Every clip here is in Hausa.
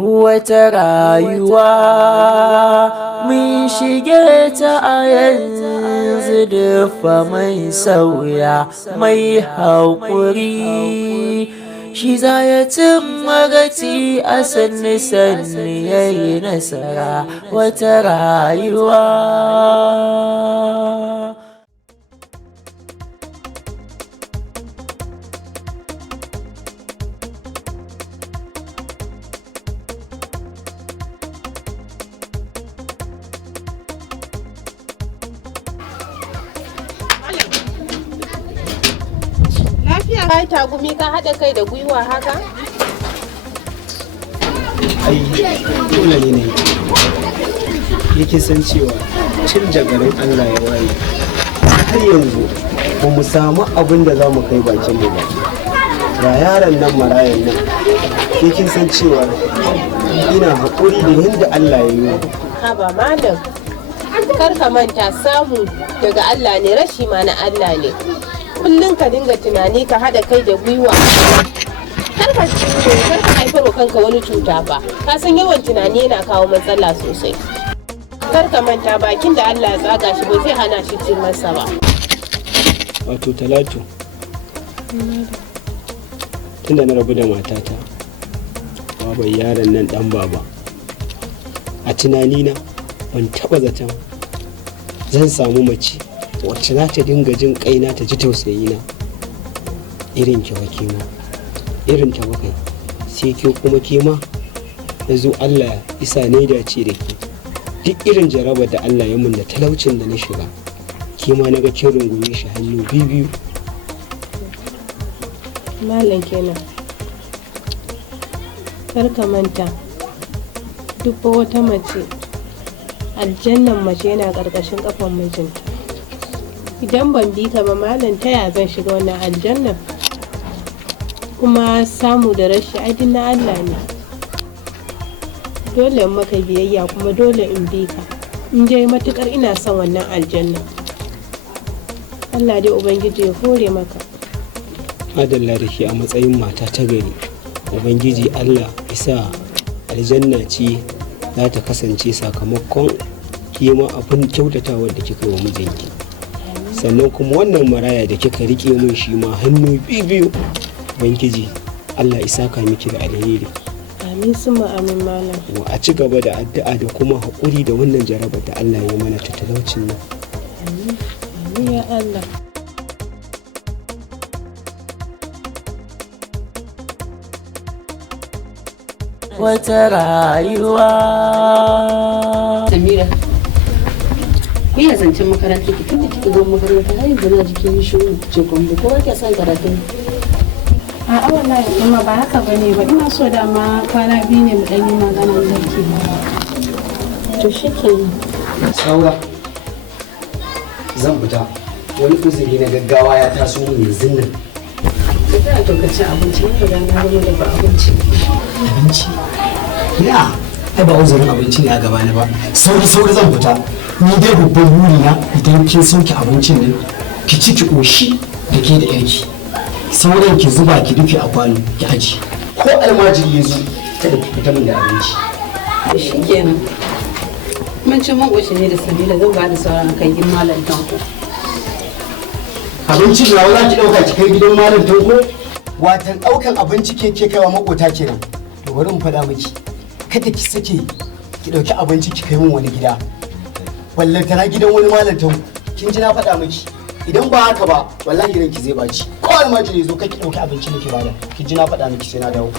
Wata rayuwa mun shige ta a yanzu dufa mai sauya mai haƙuri shi za ya cimma gaci a sanni ya yi nasara wata rayuwa. Kai tagumi ka haɗa kai da gwiwa haka? Ai, dole ne yake san cewa cin jagarin Allah ya waye. Har yanzu ba mu samu abin da za mu kai bakin mu ba. Ga yaron nan marayan nan yake san cewa ina haƙuri da yadda Allah ya yi. Haba malam, kar ka manta samu daga Allah ne, rashi ma na Allah ne. Kullum ka dinga tunani ka haɗa kai da gwiwa kar ka haifar wa kanka wani cuta ba, ka san yawan tunani yana kawo matsala sosai. Kar ka manta bakin da Allah ya tsaga shi ba zai hana shi cin masa ba. Wato Talatu, tunda na rabu da matata babu yaron nan dan baba, a tunanina ban taɓa zaton zan samu mace wacce za ta dinga jin kaina ta ji tausayina irin ki kima irin ta bakai sai ke kuma kima da zo Allah isa ne dace da ke duk irin jarabar da Allah ya mun da talaucin da na shiga kima na ga kin rungume shi hannu biyu. Malam kenan kar ka manta duk wata mace aljannan mace yana ƙarƙashin ƙafan mijinta. Idan ban bi ka ba malam ta ya zan shiga wannan aljannan? Kuma samu da rashi aidin na Allah ne. Dole in maka biyayya kuma dole in bi ka in dai matukar ina son wannan aljannan. Allah dai ubangiji ya hore maka. Adalla da ke a matsayin mata ta gari, ubangiji Allah isa aljanna ce za ta kasance sakamakon kima abin kyautatawa da kika yi wa mijinki. Sannan kuma wannan maraya da kika rike mun shi ma hannu biyu ubangiji Allah isa ka miki da alheri. Amin suma amin malam. A ci gaba da addu'a da kuma haƙuri da wannan jarabar da Allah ya mana ta talaucin nan. Amin ya Allah. Wata rayuwa. Samira, me ya zancen makaranta ki tunda kika zo makaranta har yanzu na jikin shiru ce gombe ko ba ki son karatu? A'a wallahi kuma ba haka bane ba, ina so da ma kwana biyu ne mu dan yi magana da ke. To shikenan. Saura zan fita wani uzuri na gaggawa ya taso min yanzu nan. Ka to ka ci abinci ne da na gama da ba abinci. Abinci? Ya, ai ba uzurin abinci ne a gaba ni ba. Sauri zan fita. Ni dai babban burina idan kin sauke abincin nan ki ci ki ƙoshi da ke da yarki. Sauran ki zuba ki rufe a kwano ki aji. Ko almajiri ya zo kada ki fita min da abinci. Shikenan. Mun ci mun ƙoshi ne da Samira zan ba da sauran kan gin malam Tanko. Abincin nawa za ki ɗauka ki kai gidan malam Tanko? Watan ɗaukan abinci ke kaiwa makota kenan. To bari mu faɗa miki. Kada ki sake ki ɗauki abinci ki kai min wani gida. Wallantana gidan wani malam Tanko. Kin ji na faɗa miki. Idan ba haka ba wallahi ranki zai baci. Ko almajiri zo kake ɗauki abinci nake bada. Kin ji na faɗa miki sai na dawo.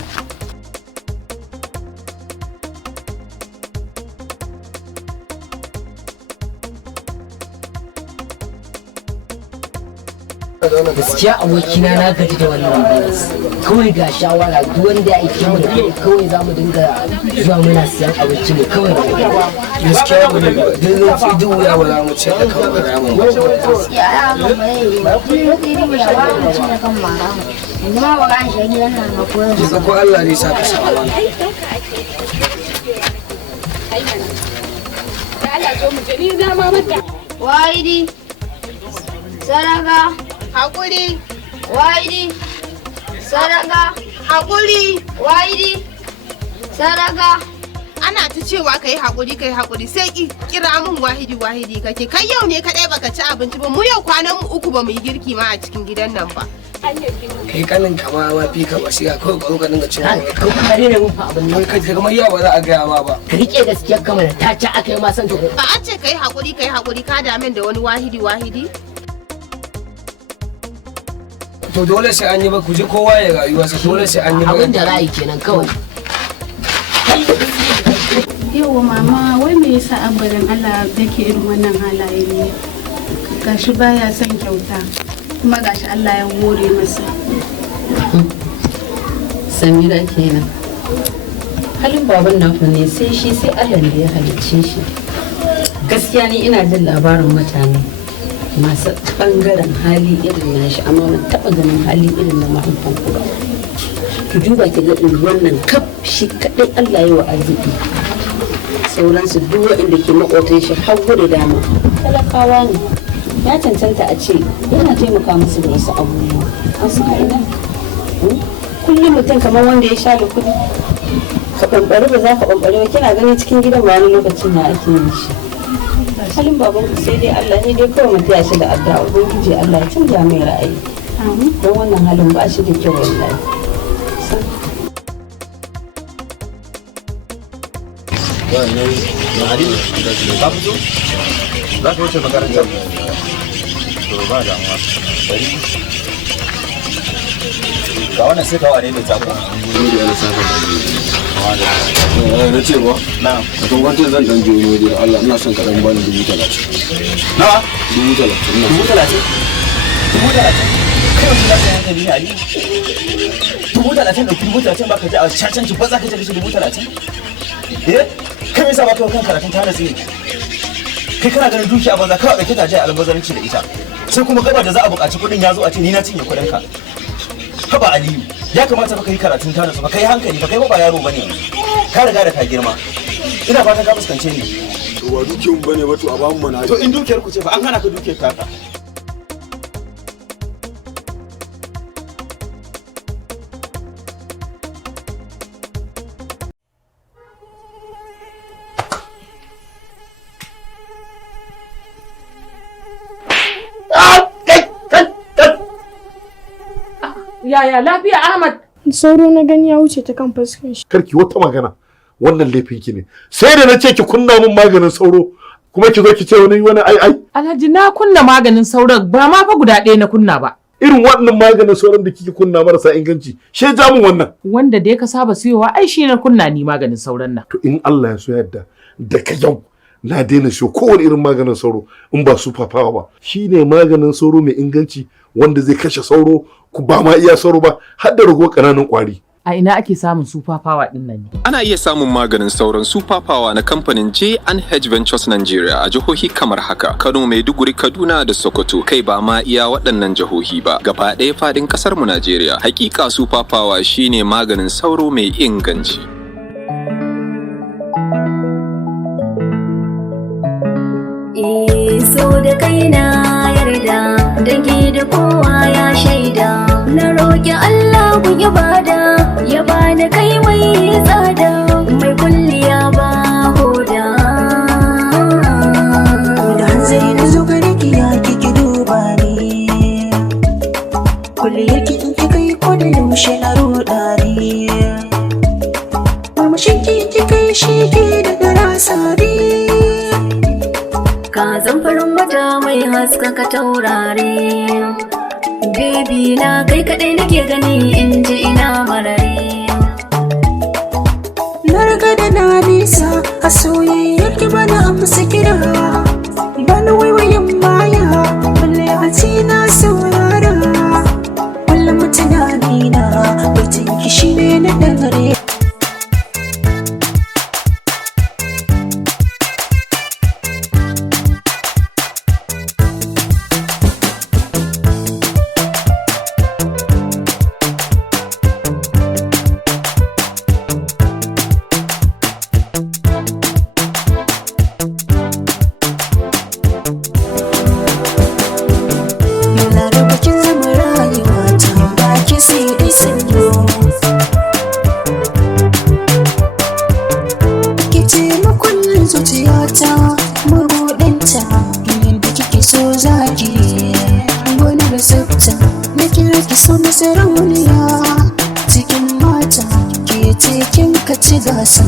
gaskiya abokina na gaji da wannan business kawai ga shawara duk wanda ya aike mu da kawai za mu dinga zuwa muna siyan abinci ne kawai gaskiya mu ne duk zan duk wuya ba za mu ce da kawai ba mu ya ba mai ba kullum iri mu ya ba mu ce da kan mara mu ma ba kan shi gidan nan ba ko ki ko Allah ne sa ka samu Allah zo mu je ni na ma mata. Waidi Saraka Hakuri. Waidi Saraka Hakuri. Waidi Sadaka. Ana ta cewa kai haƙuri sai kira min wahidi kake. Kai yau ne kaɗai baka ci abinci ba, mu yau kwanan mu 3 ba mu yi girki ma a cikin gidan nan ba. Kai kanin kama ma fi ka basiya kawai ka dinga cewa ka kuma rena mun fa abin nan kai kamar yawa za a gaya ma ba. ka rike gaskiyar kamar ta ci aka yi ma san to Ba a ce kai haƙuri ka damen da wani wahidi. To dole sai an yi ba ku je kowa ya rayuwa sai dole sai an yi ba. abin da ra'ayi kenan kawai. Yauwa mama, wai me yasa abadan Allah yake irin wannan halaye ne? Gashi baya son kyauta, kuma gashi Allah ya hore masa. Samira kenan. Halin baban naku ne sai shi sai Allah ne ya halicce shi. Gaskiya ni ina jin labarin mutane masu bangaren hali irin na shi amma ban taɓa ganin hali irin na mahaifanku ba. Ki duba ki ga wannan kaf shi kaɗai Allah ya wa arziki. Sauransu duk waɗanda ke maƙotan shi hagu da dama talakawa ne, ya cancanta a ce yana taimaka musu da wasu abubuwa. Wasu ka'ida kullum mutum kamar wanda ya sha da kuɗi ka ɓamɓari ba za ka ɓamɓari ba, kina ganin cikin gidan ba wani lokacin na ake yin shi. Halin baban ku sai dai Allah ne dai kawai mutum ya shi da addu'a ubangiji Allah ya canja mai ra'ayi don wannan halin ba shi da kyau wallahi. Wannan Ali ka fito? Za ka wuce makarantar? To ba damuwa. Bari. Ga wannan sai ka ware da tsako. Na ce ba? Na. A kan kwantar zan dan jono da Allah ina son ka dan bani 30,000. Nawa? 30,000. 30,000? 30,000? Kai wani za ka yi hankali ne Ali? 30,000 da 30,000 ba ka ji a cacanci ba za ka je kashe 30,000? Eh? Kai me yasa ba ka kan karatun ta natsi ne? Kai kana ganin dukiya banza kawai dauke ta je albazaranci da ita. Sai kuma gaba da za a buƙaci kuɗin ya zo a ce ni na cinye kuɗin ka. Haba Aliyu, ya kamata ba ka yi karatun ta natsi ba kai hankali ba kai ba yaro bane. Ka riga da ka girma. Ina fatan ka fuskance ni. To ba dukiyar mu bane ba to a ba mu mana. To in dukiyar ku ce fa an hana ka dukiyar taka. Yaya lafiya Ahmad? Sauro na gani ya wuce ta kan fuskar shi. Karki wata magana. Wannan laifin ki ne. Sai da na ce ki kunna min maganin sauro kuma ki zo ki ce wani ai. Alhaji na kunna maganin sauron ba ma fa guda ɗaya na kunna ba. Irin wannan maganin sauron da kike kunna marasa inganci. She ja min wannan. Wanda dai ka saba siyowa ai shi na kunna ni maganin sauron nan. To in Allah ya so yadda daga yau na daina siyo kowane irin maganin sauro in ba su fafawa ba. Shine maganin sauro mai inganci wanda zai kashe sauro ku ba ma iya sauro ba har da rago ƙananan ƙwari. A ina ake samun super power din nan ne? Ana iya samun maganin sauran super power na kamfanin J&H Ventures Nigeria a jihohi kamar haka: Kano, Maiduguri, Kaduna da Sokoto. Kai ba ma iya waɗannan jihohi ba, gaba ɗaya faɗin ƙasar mu Najeriya. Hakika super power shine maganin sauro mai inganci. So da kai na yarda, dangi da kowa ya shaida. Na roƙi Allah ku ya bani kai mai tsada, mai kulliya ba hoda. Da hanzari na zo gare ki ya kiki duba ni, kulliyar ki in kika yi kullum shi na ruɗa ni. Murmushin ki kika yi shi ke da garasa ni. Ka zan farin wata mai haskaka taurare, baby na kai kaɗai nake gani in ji ina marare. Na riga da na nisa a soyayyar ki bana amsa kira, bana waiwayin baya balle a ce na saurara. Kullum tunani na baitin ki shine na dare. zuciyata mabuɗinta yadda kike so zaki wani da tsafta na kira ki so na sarauniya cikin mata ke cikin ka ci gasa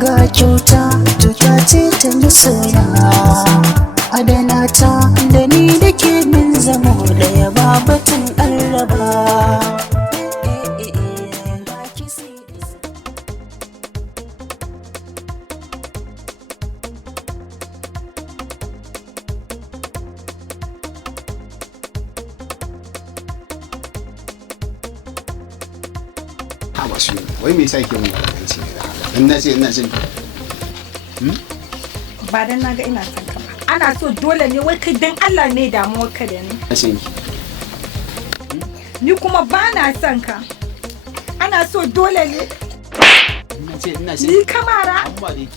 ga kyauta tuta ce ta masoya adana ta da ni da ke min zamo daya babatun arraba. Wai me yasa yake mun ganganci ne da haka? Dan na ce ina son ki. Ba dan na ga ina son ka ba. Ana so dole ne wai kai dan Allah ne damuwar ka da ni. Ina son ki. Ni kuma ba na son ka. Ana so dole ne. Ina son Ni kamara.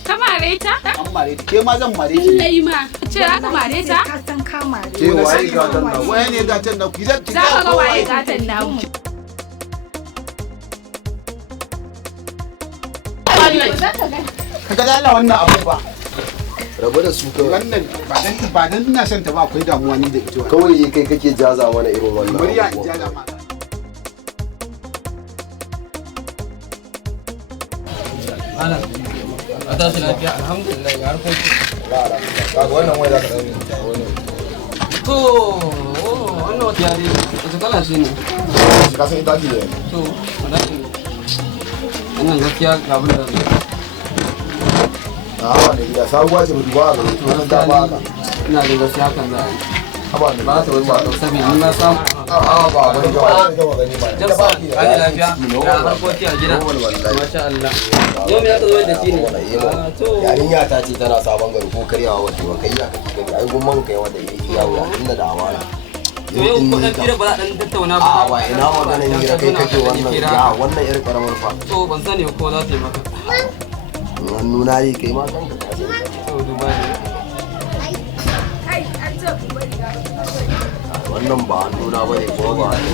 Kamare ta? An mare ta. Ke ma zan mare ki. Lallai ma. Ce za ka mare ta? Ka san ka mare. Ke waye gatan nan? Waye ne gatan nan? Ki Za ka ga waye gatan namu. Kaga da Allah wannan abu ba. Rabu da su kawai. Wannan ba dan ina son ta ba akwai damuwa ni da ita. Kawai kai kake jaza mana irin wannan. Bari ya jaza ma. Malam, a tashi lafiya alhamdulillah ya harkoki. Kaga wannan wai za ka ɗauki. To, wannan wata yare wata kala ce ne. Ka san ita ce. To, wannan gaskiya ga abin da zai. A da gida sabuwa ce mutu ba a gari. To, ta ba ka. Ina da gaskiya kan za a yi. Ba ta wuce a sabi ni na samu. Ba wani gaba gani ba. Jabba, ka ji lafiya? Ya harkoki a gida. Masha Allah. Yau me aka zo da shi ne? Yarinya ta ce tana sabon gari ko karyawa wace ba kai ya kake gani ai gumman kai wanda ya wuya inda da amana. To yau ko dan fira ba za dan tattauna ba. A ba ina maganin hira kai kake wannan ya wannan irin karamar fa. To ban sani ko za ta yi maka. Wannan nuna yi kai ma kanka ka sani. To Dubai. Wannan ba nuna bane ko ba ne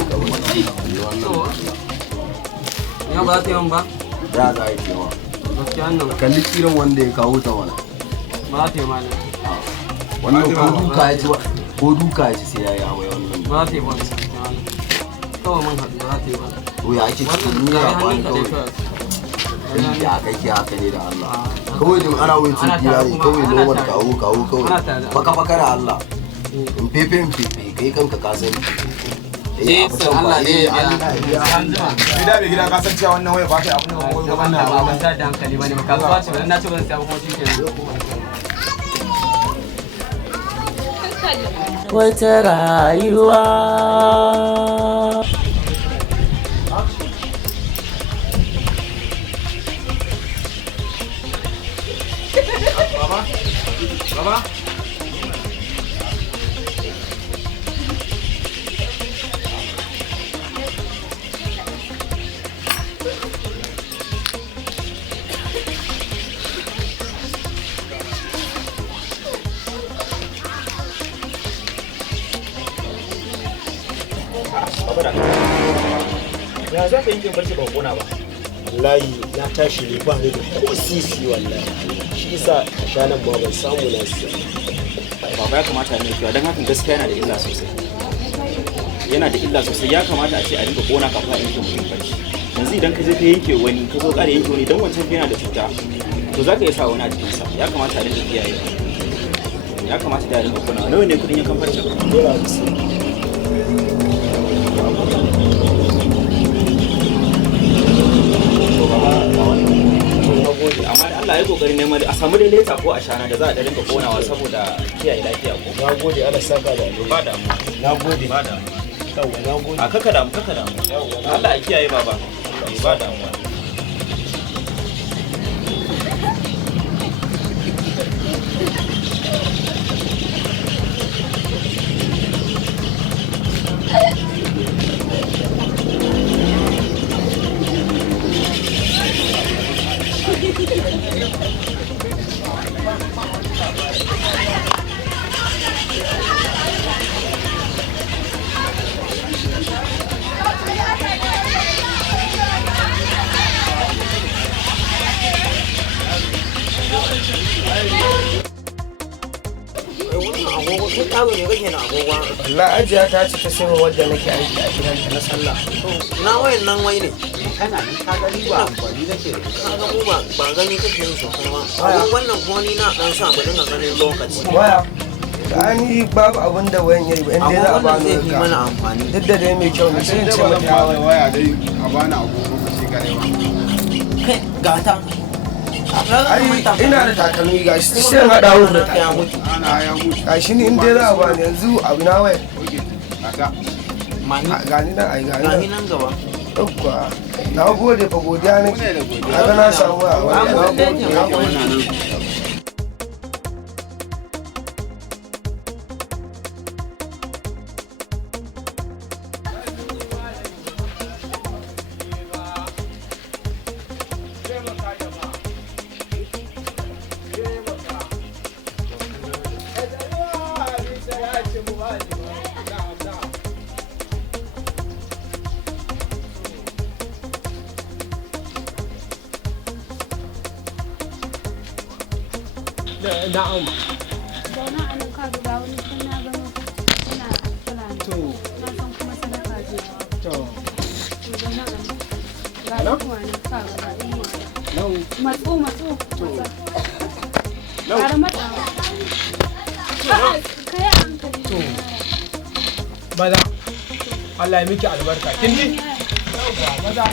wannan. Ya ba ta yi ba. Da za a yi kewa. Gaskiya nan kalli kiran wanda ya kawo ta wala. Ba ta yi ma ne. Wannan ko duka ya ci sai ya yi amai wannan. Ba ta yi ba. Kawai mun haɗu ba ta yi ba. To ya ake cikin niyya ba ni kawai. Ya kake haka ne da Allah. Kawai din ana wani tsukiya ne kawai noman kawo kawai. Baka da Allah. In fefe kai kanka ka sani. Allah ne ya gida bai gida ka san cewa wannan waya ba kai abin da kuma gaban na ba ta da hankali bane ba kasuwa ce ba na ce ban sai abin shi kenan wata rayuwa Baba ya za ka yanke barci ba kona ba wallahi na tashi ne ba ni da ko sisi wallahi shi yasa a shanan ma ban samu na siya baba ya kamata ne kiwa don hakan gaskiya yana da illa sosai yana da illa sosai ya kamata a ce a rinka kona kafin a yanke mutum barci yanzu idan ka je ka yanke wani ka zo ƙara yanke wani don wancan yana da cuta to za ka iya sa wani a jikinsa ya kamata a rinka kiyaye ya kamata da a rinka kona nawa ne kudin yankan farcen naira 50 amma da Allah ya kokari neman a samu dai leta ko a shana da za a da rinka konawa saboda kiyaye lafiya ko na gode Allah saka da ba da na gode ba da yawa na gode a kaka da Allah ya kiyaye baba ba da agogo kai karo ne kake da agogo Allah ajiya ta ce ta sai wadda nake aiki a gidanta na sallah na wayan nan wai ne kana nan ka gani ba amfani nake da ka ga mu ba gani kake yin sosai ba wannan kuma ni na dan sa mu dinga ganin lokaci waya ani babu abin da wayan yayi ba inda za a bani zai fi mana amfani duk da dai mai kyau ne sai in ce mata waya dai a bani agogo ka ce gare ba kai gata ai ina da takalmi gashi sai in haɗa wurin da takalmi ana ya mutu gashi ni inda za a bani yanzu abu na waya mani gani nan ai gani nan gaba yauwa na gode fa godiya nake kaga na samu a wani na gode na'am zauna a nan ka ga wani sun na gano yana kula ne to na san kuma sadaka zai to zauna a nan ga nan kuma nan ka ga nan matso to har mata kai a hankali to maza Allah ya miki albarka kin ji maza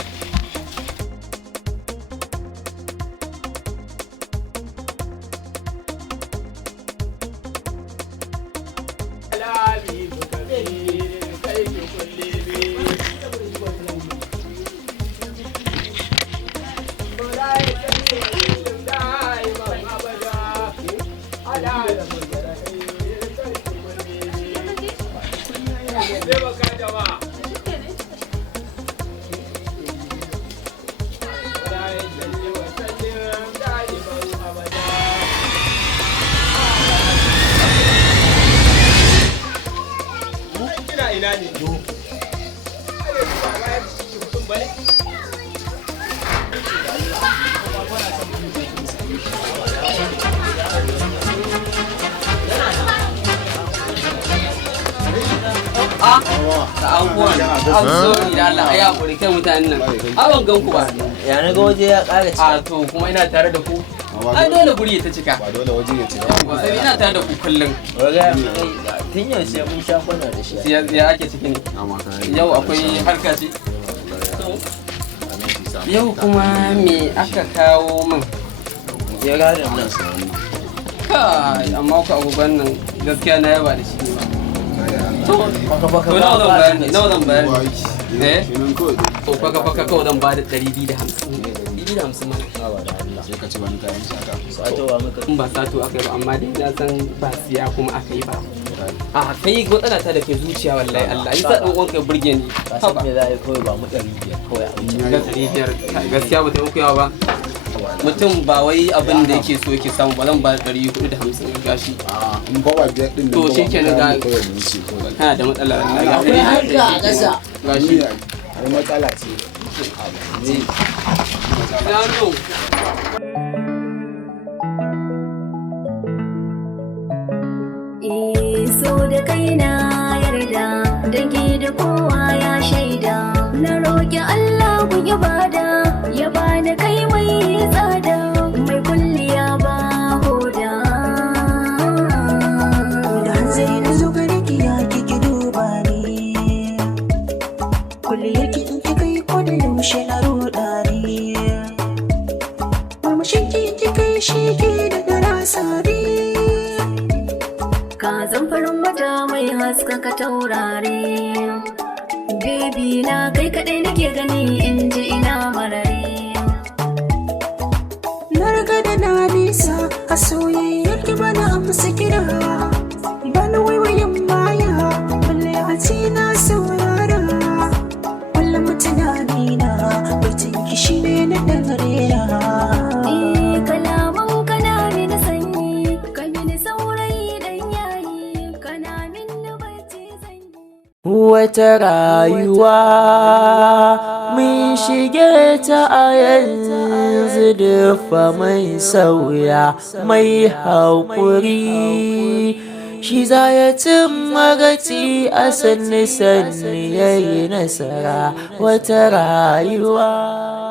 kai mutanen nan ban gan ku ba ya na ga waje ya ƙara ci a to kuma ina tare da ku ai dole guri ta cika ba dole waje ya cika ba sai ina tare da ku kullum tun yaushe mun sha kwana da shi ya ake ciki ne yau akwai harka ce yau kuma me aka kawo min ya gada nan kai amma ku agogon nan gaskiya na yaba da shi ne ba to nawa zan bayar ne nawa zan bayar ne to faka kawai zan ba da 250 ma sai ka ci wani kayan sata sato ba muka in ba sato aka yi ba amma dai na san ba siya kuma aka yi ba a kai matsala ta da ke zuciya wallahi Allah yi sa dan uwan kai burge ni ka san me za a yi kawai ba mu 500 kawai a wuce ga 500 gaskiya ba ta muku yawa ba mutum ba wai abin da yake so yake samu ba zan ba 450 gashi in ba wa biyar din to shikenan ga kana da matsala akwai harka a ƙasa gashi ai matsala ce so da kai na yarda dangi da kowa ya shaida na roƙi Allah ku yi bada ya bani kai mai tsada mai kulliya ba hoda da hanzari na zo gare ki ya kiki duba ni kulliyar ki in ki kai ko da yaushe na roɗa ni murmushin ki in ki kai shi ke da garasari ka zan farin wata mai haskaka taurare baby na kai kaɗai nake gani in ji ina marare na riga da na nisa a soyayyar ki bana amsa kira bana waiwayin baya balle a ce na saurara kullum tunani na baitin ki shi ne na dangarera kalaman kana mini sanyi ka mini saurayi dan yayi kana mini bacci sanyi wata rayuwa mun shige ta a yanzu dufa mai sauya mai haƙuri shi za ya cimma gaci a sanni sanni yayi nasara wata rayuwa.